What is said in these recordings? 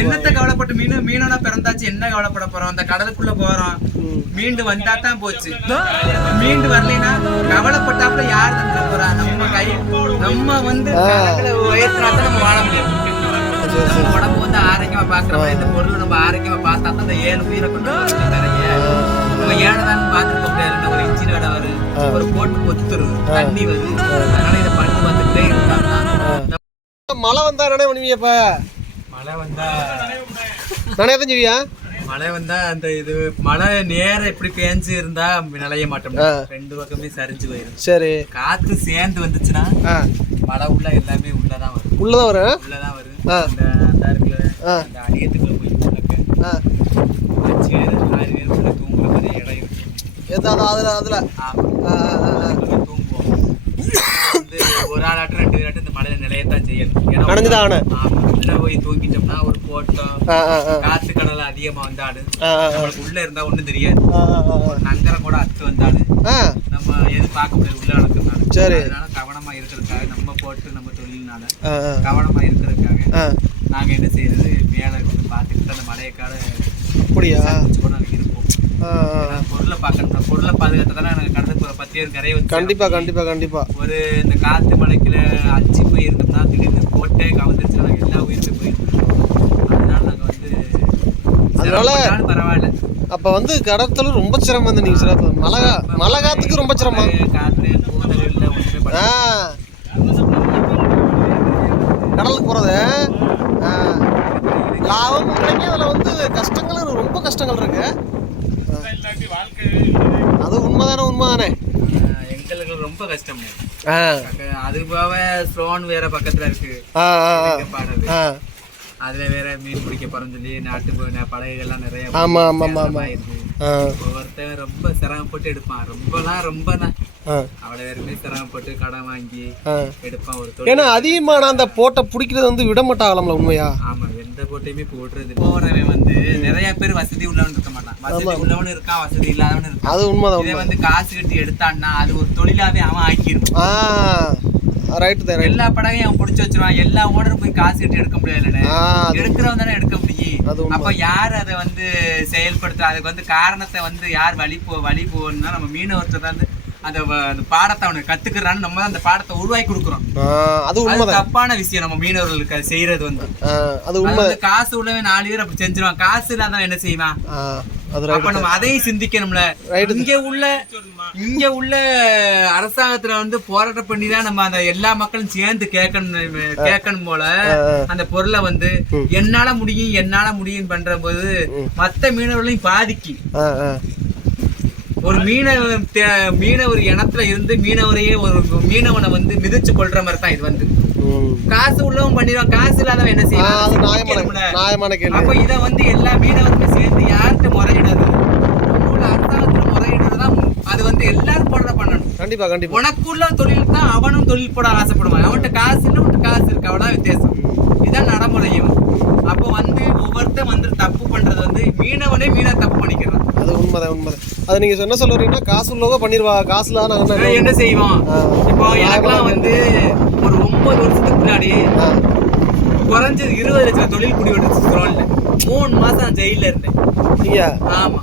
என்னத்த கவலைப்பட்டு மீனவனா பிறந்தாச்சு, என்ன கவலைப்பட போறோம்? அந்த கடலுக்குள்ள போறோம், மீண்டு வந்தா தான் போச்சு. மீண்டு வரலைன்னா கவலைப்பட்டாப்புல யாரு தந்துட போறா? நம்ம கை நம்ம வந்து உயர்த்தினா தான் நம்ம வாழ முடியும். நம்ம உடம்பு வந்து ஆரோக்கியமா பாக்குற மாதிரி இந்த பொருள் நம்ம ஆரோக்கியமா பார்த்தா தான் அந்த 7 உயிரை கொண்டு நிறைய நம்ம ஏழைதான் பார்த்துக்க முடியாது. ஒரு இன்ஜின் வேலை வரும், ஒரு போட்டு கொத்துரும், தண்ணி வருது. அதனால இதை பண்ணி பார்த்துக்கிட்டே இருந்தாங்கன்னா மழை வந்தா என்ன பண்ணுவீங்கப்பா? மழை வந்தா நானே தான் செய்வியா? மழை வந்தா அந்த இது மழை நேரம் எப்படி பேஞ்சு இருந்தா நிலைய மாட்டோம், ரெண்டு பக்கமே சரிஞ்சு போயிடும். சரி, காத்து சேர்ந்து வந்துச்சுன்னா மழை உள்ள எல்லாமே உள்ளதான் வரும். உள்ளதான் வரும். உள்ளதான் வரும். அந்த இருக்குல்ல, அந்த அடியத்துக்குள்ள போய் வச்சு 6 பேர் உள்ள தூங்குற மாதிரி இடம் இருக்கு. அதுல தூங்குவோம். வந்து ஒரு ஆளாட்டம் 2 பேராட்டம் இந்த மழையில நிலையத்தான் செய்யணும். நனைஞ்சுதான் போய் தூங்கிட்டோம்னா ஒரு போட்டோம், காத்து கடலை அதிகமா வந்தாலும் நம்மளுக்கு உள்ள இருந்தா ஒண்ணும் தெரியாது. நங்கரம் கூட அத்து வந்தாலும் நம்ம எது பார்க்க முடியாது உள்ள நடக்கிறதுனால. சரி, அதனால கவனமா இருக்கிறதுக்காக நம்ம போட்டு நம்ம தொழில்னால கவனமா இருக்கிறதுக்காக நாங்க என்ன செய்யறது, மேல இருந்து பார்த்துக்கிட்டு அந்த மழையக்கால அப்படியா நாங்க இருப்போம். பொருளை பார்க்கணும், பொருளை பாதுகாத்தா தானே நாங்க கடந்து 10 பேர் கரையை வந்து. கண்டிப்பா கண்டிப்பா கண்டிப்பா. ஒரு இந்த காத்து மழைக்குல அச்சு போய் இருந்தோம்னா திடீர்னு போட்டே கவர்ந்துச்சுன்னா நாங்க எல்லா உயிருமே போயிருக்கோம். அதனால நாங்க வந்து அதனால பரவாயில்ல. அப்ப வந்து கடத்தல ரொம்ப சிரமம் வந்து நீங்க சிறப்பு. மழை காத்துக்கு ரொம்ப சிரமம். காத்து பூந்தொழில ஒண்ணுமே கடலுக்கு போறது லாபம் கிடைக்கும். அதுல வந்து கஷ்டங்கள் ரொம்ப கஷ்டங்கள் இருக்கு. அது உண்மைதானே. எங்களுக்கு ரொம்ப கஷ்டம். அது போக ஸ்லோன் வேற பக்கத்துல இருக்கு, அதுல வேற மீன் பிடிக்க போறோம்னு சொல்லி நாட்டு படகுகள்லாம் நிறைய ஒவ்வொருத்தன் ரொம்ப சிரமப்பட்டு எடுப்பான். ரொம்ப அவளை வேறுமே சிரமப்பட்டு கடன் வாங்கி எடுப்பான். ஒரு ஏன்னா அதிகமான அந்த போட்டை பிடிக்கிறது வந்து விட மாட்டாங்களாம்ல. உண்மையா? ஆமா, எந்த போட்டையுமே போடுறது. போறவன் வந்து நிறைய பேர் வசதி உள்ளவன் இருக்க மாட்டான், வசதி உள்ளவனு இருக்கான், வசதி இல்லாதவனு இருக்கான். அது உண்மைதான். இதை வந்து காசு கட்டி எடுத்தான்னா அது ஒரு தொழிலாவே அவன் ஆக்கிருப்பான். எல்லா படகையும் அவன் பிடிச்சி வச்சிருவான். எல்லா ஓனரும் போய் காசு கட்டி எடுக்க முடியாது, எடுக்கிறவன் தானே எடுக்க முடியும். அப்ப யார் அதை வந்து செயல்படுத்த, அதுக்கு வந்து காரணத்தை வந்து யார் வழி போகணும்னா நம்ம மீனவர்கிட்ட வந்து அந்த பாடத்தை அவனுக்கு கத்துக்கிறான்னு நம்ம தான் அந்த பாடத்தை உருவாக்கி கொடுக்குறோம். அது தப்பான விஷயம். நம்ம மீனவர்களுக்கு அது செய்யறது வந்து காசு உள்ளவே 4 பேர் அப்படி செஞ்சிருவான், காசு இல்லாதவன் என்ன செய்வான்? அப்ப நம்ம அதையும் சிந்திக்கணும்ல. இங்க உள்ள அரசாங்கத்துல வந்து போராட்டம் பண்ணிதான் நம்ம அந்த எல்லா மக்களும் சேர்ந்து கேட்கணும் போல. அந்த பொருளை வந்து என்னால முடியும் பண்ற போது மத்த மீனவர்களையும் பாதிக்கு. ஒரு மீனவர் இனத்துல இருந்து மீனவரையே ஒரு மீனவனை வந்து மிதிச்சு கொள்ற மாதிரி தான் இது வந்து. காசு உள்ளவன் பண்ணிடுவான், காசு இல்லாதவன் என்ன செய்வான்? அப்ப இத வந்து எல்லா மீனவருமே சேர்ந்து யார்கிட்ட முறையிடுறது, அரசாங்கத்துல முறையிடுறதுதான். அது வந்து எல்லாரும் போடுற பண்ணணும். கண்டிப்பா கண்டிப்பா. உனக்குள்ள தொழில் தான் அவனும் தொழில் போட ஆசைப்படுவான். அவன்கிட்ட காசு இல்லை, உன்கிட்ட காசு இருக்கு, அவ்வளவுதான் வித்தியாசம். இதான் நடைமுறையும். அப்ப வந்து ஒவ்வொருத்தன் வந்து தப்பு பண்றது வந்து மீனவனே தப்பு பண்ணிக்கிறான். அது உண்மைதான். அது நீங்க என்ன சொல்ல வரீங்கன்னா, காசு உள்ளவங்க பண்ணிடுவா, காசு இல்லாத என்ன செய்வோம்? இப்போ எனக்கெல்லாம் வந்து ஒரு 9 வருஷத்துக்கு முன்னாடி குறைஞ்சது 20 லட்சம் தொழில் குடி விட்டுச்சு. 3 மாசம் ஜெயில இருந்தேன். ஆமா,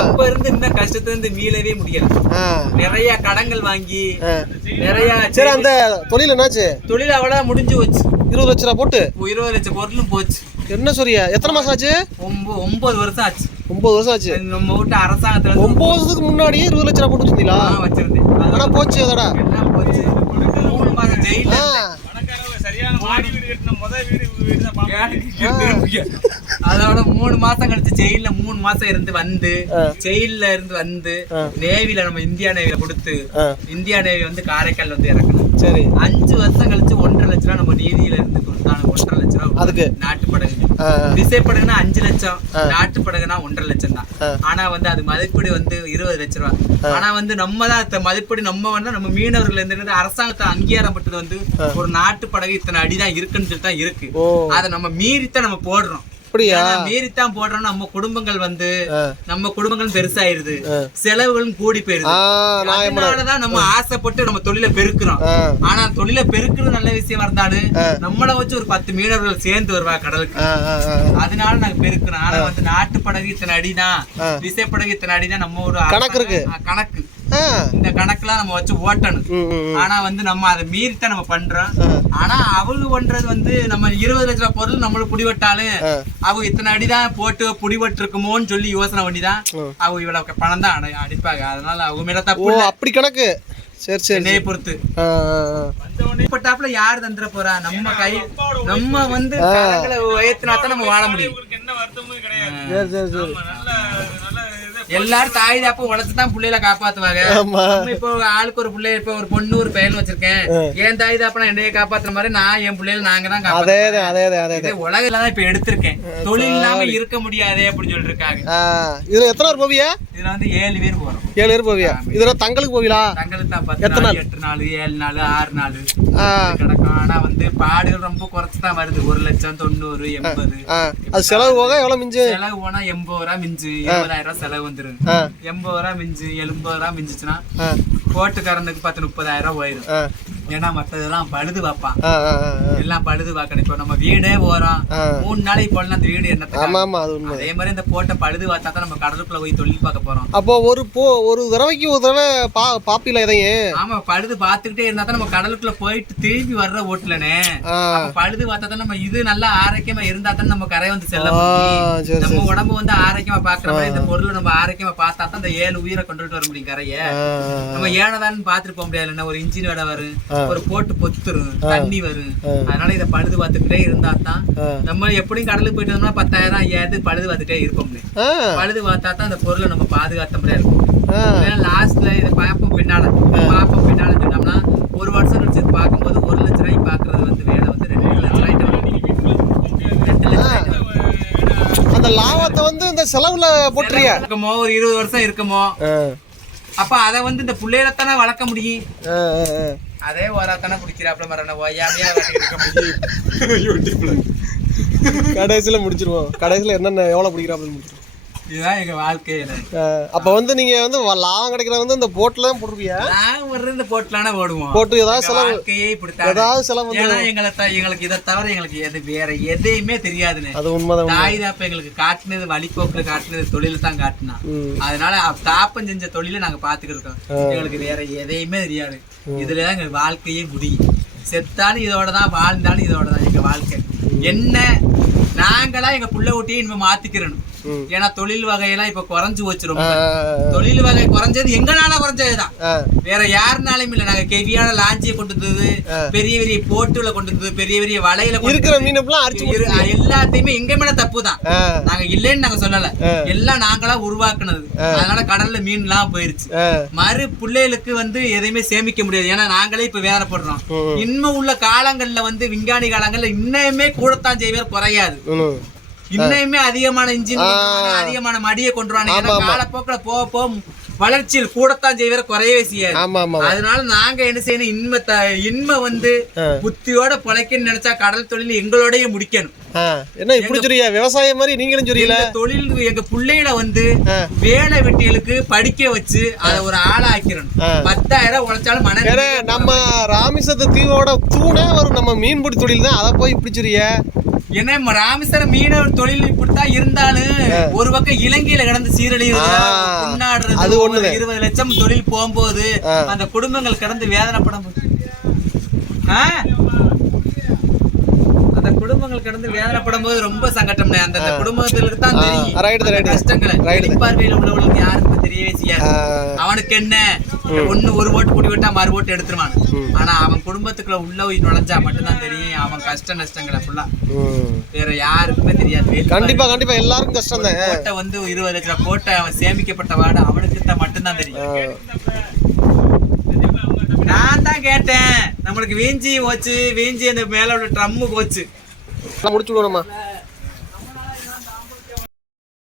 அப்ப இருந்து இந்த கஷ்டத்துல இருந்து மீளவே முடியல. நிறைய கடன்கள் வாங்கி நிறைய. சரி, அந்த தொழில் என்னாச்சு? தொழில் அவ்வளவு முடிஞ்சு வச்சு 20 லட்சம் ரூபா போட்டு 20 லட்சம் பொருளும் போச்சு. என்ன சொல்றியா? எத்தனை மாசம் ஆச்சு? 9 வருஷம் ஆச்சு. 9 வருஷம் ஆச்சு. நம்ம வீட்டு அரசாங்கத்துல 9 வருஷத்துக்கு முன்னாடி 20 லட்சம் ரூபா போட்டு வச்சிருந்தீங்களா? வச்சிருந்தேன். ஆனா போச்சு, அதோட எல்லாம் போச்சு. 3 மாசம் ஜெயில. அதோட 3 மாசம் கழிச்சு ஜெயில 3 மாசம் இருந்து வந்து ஜெயில இருந்து வந்து நேவில நம்ம இந்தியா நேவில கொடுத்து இந்தியா நேவி வந்து காரைக்கால் வந்து இறக்கணும். சரி, 5 வருஷம் கழிச்சு 1.5 லட்சம் ரூபா நம்ம நீதியில இருந்து கொடுத்தாங்க. 1.5 லட்சம் ரூபா அதுக்கு நாட்டு படகு. விசைப்படகுனா 5 லட்சம், நாட்டு படகுனா 1.5 லட்சம் தான். ஆனா வந்து அது மதிப்பீடு வந்து 20 லட்சம் ரூபா. ஆனா வந்து நம்ம தான் மதிப்பீடு நம்ம வந்து நம்ம மீனவர்கள் இருந்து அரசாங்கத்தை அங்கீகாரம் பட்டது வந்து ஒரு நாட்டு படகு இத்தனை அடிதான் இருக்குன்னு சொல்லி தான் இருக்கு. அதை நம்ம மீறித்தான் நம்ம போடுறோம். அப்படியா மீறித்தான் போடுறோம். நம்ம குடும்பங்கள் வந்து நம்ம குடும்பங்கள் பெருசாயிருது, செலவுகளும் கூடி போயிருது. அதனாலதான் நம்ம ஆசைப்பட்டு நம்ம தொழிலை பெருக்கிறோம். ஆனா தொழிலை பெருக்குறது நல்ல விஷயமா இருந்தாலும் நம்மள வச்சு ஒரு 10 மீனவர்கள் சேர்ந்து வருவா கடலுக்கு. அதனால நாங்க பெருக்கிறோம். ஆனா வந்து நாட்டு படகு இத்தனை அடிதான், விசைப்படகு இத்தனை அடிதான் நம்ம ஒரு கணக்கு இருக்கு. கணக்கு இந்த கணக்கெல்லாம் நம்ம வச்சு ஓட்டணும். ஆனா வந்து நம்ம அதை மீறித்தான் நம்ம பண்றோம். ஆனா அவங்க பண்றது வந்து நம்ம 20 லட்ச ரூபாய் பொருள் நம்மளுக்கு புடிவட்டாலும் அவங்க இத்தனை அடிதான் போட்டு புடிவட்டு இருக்குமோன்னு சொல்லி யோசனை பண்ணிதான் அவங்க இவ்வளவு பணம் தான் அடிப்பாங்க. அதனால அவங்க மேல தப்பு. அப்படி கணக்கு. சரி சரி. என்னைய பொறுத்து யாரு தந்துட போறா? நம்ம கை நம்ம வந்து வயத்தினாத்தான் நம்ம வாழ முடியும். எல்லாரும் தாய் தாப்பு வளர்த்துதான் பிள்ளைகளை காப்பாத்துவாங்க. இப்போ ஆளுக்கு ஒரு பிள்ளை, இப்ப ஒரு பொண்ணு ஒரு பையன் வச்சிருக்கேன். என் தாய் தாப்பா என்னைய காப்பாத்துற மாதிரி நான் என் பிள்ளைகளை நாங்க தான் காப்பாத்துறோம். உலகெல்லாம் இப்ப எடுத்திருக்கேன். தொழில் இல்லாம இருக்க முடியாதே அப்படின்னு சொல்லிட்டு இருக்காங்க. இதுல எத்தனை பேர் போவியா? இதுல வந்து 7 பேர் போறோம். 7 பேர் போவியா? இதுல தங்களுக்கு போவீங்களா? தங்களுக்கு தான் 10 நாள் 8 நாள் 7 நாள் 6 நாள் கிடக்கும். ஆனா வந்து பாடுகள் ரொம்ப குறைச்சுதான் வருது. 1,90,000 80. அது செலவு போக எவ்வளவு மிஞ்சு? செலவு போனா 80 ரூபா மிஞ்சு, 20,000 ரூபாய் செலவு வந்துரும். 80 ரூபா மிஞ்சு 70 ரூபா மிஞ்சுச்சுன்னா போட்டுக்காரனுக்கு 10-30,000 ரூபாய் போயிடும். ஏன்னா மத்ததெல்லாம் பழுது வைப்பான், எல்லாம் பழுது பார்க்கணும். இப்ப நம்ம வீடே போறோம் 3 நாளைக்கு போடலாம் அந்த வீடு என்ன. அதே மாதிரி இந்த போட்ட பழுது பார்த்தா தான் நம்ம கடலுக்குள்ள போய் தொழில் பார்க்க போறோம். அப்போ ஒரு தடவைக்கு ஒரு தடவை பாப்பில எதையும். ஆமா, பழுது பார்த்துக்கிட்டே இருந்தா தான் நம்ம கடலுக்குள்ள போயிட்டு திரும்பி வர்ற ஓட்டுலனே. பழுது பார்த்தா தான் நம்ம இது நல்லா ஆரோக்கியமா இருந்தா தான் நம்ம கரை வந்து செல்ல முடியும். நம்ம உடம்பு வந்து ஆரோக்கியமா பாக்குற மாதிரி இந்த பொருள் நம்ம ஆரோக்கியமா பார்த்தா தான் இந்த 7 உயிரை கொண்டுட்டு வர முடியும் கரைய. நம்ம ஏனதான்னு பாத்துட்டு போக முடியாது. ஒரு இன்ஜின் வேட வரும், ஒரு போட்டு பொத்துரும், தண்ணி வரும். அதனால இதை பழுது பார்த்துக்கிட்டே இருந்தா தான் நம்ம எப்படியும் கடலுக்கு போயிட்டு வந்தோம்னா 10,000 5,000 பழுது பார்த்துட்டே இருப்போம். பழுது பார்த்தா தான் அந்த பொருளை நம்ம பாதுகாத்த முறையா இருக்கும். லாஸ்ட்ல இதை பார்ப்போம் பின்னால சொன்னோம்னா 1 வருஷம் கழிச்சு பார்க்கும்போது 1 லட்ச ரூபாய்க்கு பாக்குறது வந்து வேலை வந்து 2 லட்ச ரூபாய்க்கு அந்த லாபத்தை வந்து இந்த செலவுல போட்டுறியா? இருக்குமோ ஒரு 20 வருஷம் இருக்குமோ. அப்ப அதை வந்து இந்த பிள்ளைகளத்தானே வளர்க்க முடியும். அதே ஓராத்தானே பிடிக்கிறாப்ல மரண ஓயாமையா யூடியூப்ல கடைசியில முடிச்சிருவோம். கடைசியில என்னென்ன எவ்வளவு பிடிக்கிறாப்ல முடிச்சிருவோம். இதுதான் எங்க வாழ்க்கையில. அப்ப வந்து நீங்க வந்து லாபம் கிடைக்கிறது வந்து இந்த போட்ல தான் போடுவியா? லாபம் வர்றது இந்த போட்லான போடுவோம். போட்டு ஏதாவது செலவு வாழ்க்கையே இப்படித்தான். ஏதாவது செலவு. ஏன்னா எங்களுக்கு இதை தவிர எங்களுக்கு எது வேற எதையுமே தெரியாதுன்னு. அது உண்மைதான். தாய் தாப்ப எங்களுக்கு காட்டுனது வழிபோக்குல காட்டுனது தொழில தான் காட்டினா. அதனால தாப்பம் செஞ்ச தொழில நாங்க பாத்துக்கிட்டு இருக்கோம். எங்களுக்கு வேற எதையுமே தெரியாது. இதுலதான் எங்க வாழ்க்கையே முடியும். செத்தாலும் இதோட தான், வாழ்ந்தாலும் இதோட தான் எங்க வாழ்க்கை. என்ன நாங்களா எங்க புள்ள ஊட்டியை இனிமே மாத்திக்கிறோம். ஏன்னா தொழில் வகையெல்லாம் இப்ப குறைஞ்சு வச்சு ரொம்ப. தொழில் வகை குறைஞ்சது எங்கனால குறைஞ்சதுதான், வேற யாருனாலும் இல்ல. நாங்க கெவியான லாஞ்சியை கொண்டு வந்தது, பெரிய பெரிய போட்டுல கொண்டு வந்தது, பெரிய பெரிய வலையில எல்லாத்தையுமே எங்க மேல தப்பு தான். நாங்க இல்லைன்னு நாங்க சொல்லல, எல்லாம் நாங்களா உருவாக்குனது. அதனால கடல்ல மீன் எல்லாம் போயிருச்சு. மறு பிள்ளைகளுக்கு வந்து எதையுமே சேமிக்க முடியாது. ஏன்னா நாங்களே இப்ப வேதனைப்படுறோம். இன்னும் உள்ள காலங்கள்ல வந்து விஞ்ஞானி காலங்கள்ல இன்னுமே கூடத்தான் செய்வார், குறையாது. இன்னுமே அதிகமான இன்ஜின், அதிகமான மடியை கொண்டுருவாங்க. காலப்போக்கில போக வளர்ச்சியில் கூடத்தான் செய்வார், குறையவே செய்யாது. அதனால நாங்க என்ன செய்யணும், இன்மை வந்து புத்தியோட பிழைக்கன்னு நினைச்சா கடல் தொழில் எங்களோடய முடிக்கணும். என்ன இப்படி சொல்றியா? விவசாயம் மாதிரி நீங்களும் சொல்றீங்க. தொழில் எங்க பிள்ளைகளை வந்து வேலை வெட்டிகளுக்கு படிக்க வச்சு அதை ஒரு ஆளாக்கிறணும். 10,000 உழைச்சாலும் மன. நம்ம ராமேஸ்வரத்து தீவோட தூணே ஒரு நம்ம மீன்பிடி தொழில் தான். அதை போய் இப்படி சொல்றியா? ஏன்னா ராமேஸ்வரம் மீனவர் தொழில் இப்படித்தான் இருந்தாலும் ஒரு பக்கம் இலங்கையில கிடந்து சீரழிவு, 20 லட்சம் தொழில் போகும்போது அந்த குடும்பங்கள் கடந்து வேதனைப்படும் போது, அந்த குடும்பங்கள் கடந்து வேதனைப்படும் போது ரொம்ப சங்கடம். அந்த குடும்பங்களுக்கு தான் தெரியும் கஷ்டங்களை. வெளிப்பார்வையில் உள்ளவங்களுக்கு யாருக்குமே தெரியவே செய்யாது. அவனுக்கு என்ன ஒரு ஓட்டு கூட்டி விட்டா மறு ஓட்டு எடுத்துருவான். ஆனா அவன் குடும்பத்துக்குள்ள உள்ள நுழைஞ்சா மட்டும்தான் தெரியும் அவன் கஷ்ட நஷ்டங்களை ஃபுல்லா. வேற யாருக்குமே தெரியாது. கண்டிப்பா கண்டிப்பா எல்லாருக்கும் கஷ்டம் தான். போட்ட வந்து 20 லட்ச ரூபாய் போட்ட அவன் சேமிக்கப்பட்ட வாடு அவனுக்கு மட்டும்தான் தெரியும். நான் தான் கேட்டேன், நம்மளுக்கு வீஞ்சி போச்சு, வீஞ்சி அந்த மேல உள்ள ட்ரம்மு போச்சு, முடிச்சு விடணுமா?